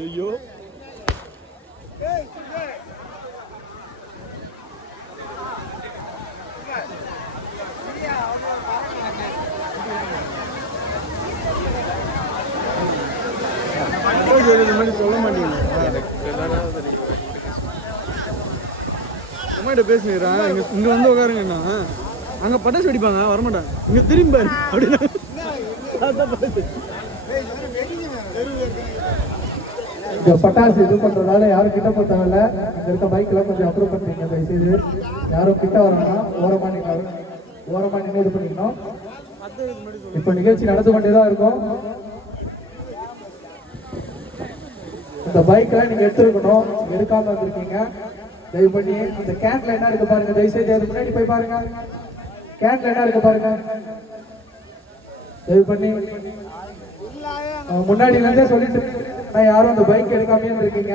ஐயோ சொல்ல மாட்டீங்க அம்மாட்ட பேசுகிறான் இங்க வந்து உட்காருங்கண்ணா அங்க பட்டாசு வெடிப்பாங்க வரமாட்டாங்க இங்க திரும்பி பாரு அப்படின்னா இந்த பட்டாசு இது பண்றதால யாரும் கிட்ட போட்டாங்கல்ல இங்க இருக்க பைக்ல கொஞ்சம் அப்ரூவ் பண்ணுறீங்க தயவுசெய்து யாரும் கிட்ட வரணும் ஓரமா நின்று இது பண்ணிக்கணும். இப்போ நிகழ்ச்சி நடந்து கொண்டேதான் இருக்கும். இந்த பைக்கை நீங்க எடுத்துருக்கணும், எடுக்காம வந்திருக்கீங்க. தயவு பண்ணி இந்த கேன்ல என்ன இருக்கு பாருங்க, தயவுசெய்து அது முன்னாடி போய் பாருங்க. கேன்ல என்ன இருக்கு பாருங்க, தயவு பண்ணி முன்னாடி இருந்தே சொல்லிட்டு யாரும் அந்த பைக் எடுக்காம இருக்கீங்க.